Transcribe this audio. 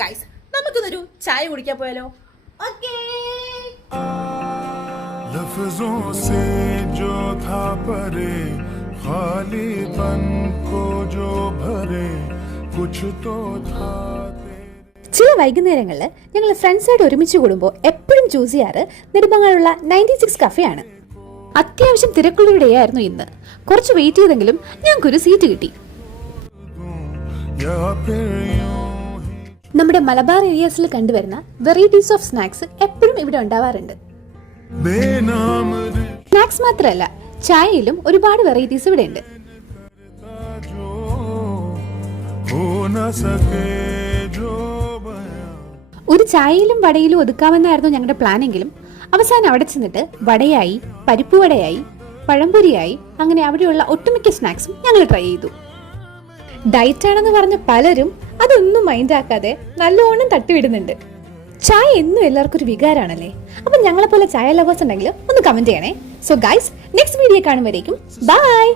Guys, നമുക്കിന്നൊരു ചായ കുടിക്കാൻ പോയാലോ? ഓക്കേ. लफ्जों से जो था परे खाली बन को जो भरे कुछ तो था. ചില വൈകുന്നേരങ്ങളിൽ ഞങ്ങൾ ഫ്രണ്ട്സായിട്ട് ഒരുമിച്ച് കൂടുമ്പോൾ എപ്പോഴും ചൂസ് ചെയ്യാറ് നെടുമങ്ങാടുള്ള 96 കഫേയാണ്. അത്യാവശ്യം തിരക്കുള്ളവരുടെയായിരുന്നു ഇന്ന്. കുറച്ച് വെയിറ്റ് ചെയ്തെങ്കിലും ഞങ്ങൾക്കൊരു സീറ്റ് കിട്ടി. നമ്മുടെ മലബാർ ഏരിയാസിൽ കണ്ടുവരുന്ന വെറൈറ്റീസ് ഓഫ് സ്നാക്സ് എപ്പോഴും ഇവിടെ ഉണ്ടാവാറുണ്ട്. സ്നാക്സ് മാത്രമല്ല, ചായയിലും ഒരുപാട് വെറൈറ്റീസ് ഇവിടെ ഉണ്ട്. ഒരു ചായയിലും വടയിലും ഒതുക്കാമെന്നായിരുന്നു ഞങ്ങളുടെ പ്ലാനെങ്കിലും അവസാനം അവിടെ ചെന്നിട്ട് വടയായി, പരിപ്പുവടയായി, പഴംപൊരിയായി, അങ്ങനെ അവിടെയുള്ള ഒട്ടുമിക്ക സ്നാക്സും ഞങ്ങൾ ട്രൈ ചെയ്തു. ഡയറ്റാണെന്ന് പറഞ്ഞ പലരും അതൊന്നും മൈൻഡ് ആക്കാതെ നല്ലോണം തട്ടിവിടുന്നുണ്ട്. ചായ എന്നും എല്ലാവർക്കും ഒരു വികാരമാണല്ലേ. അപ്പൊ ഞങ്ങളെപ്പോലെ ചായ ലവേഴ്സ് ഉണ്ടെങ്കിൽ ഒന്ന് കമന്റ് ചെയ്യണേ. സോ ഗൈസ്, നെക്സ്റ്റ് വീഡിയോ കാണുമ്പോഴേക്കും ബൈ.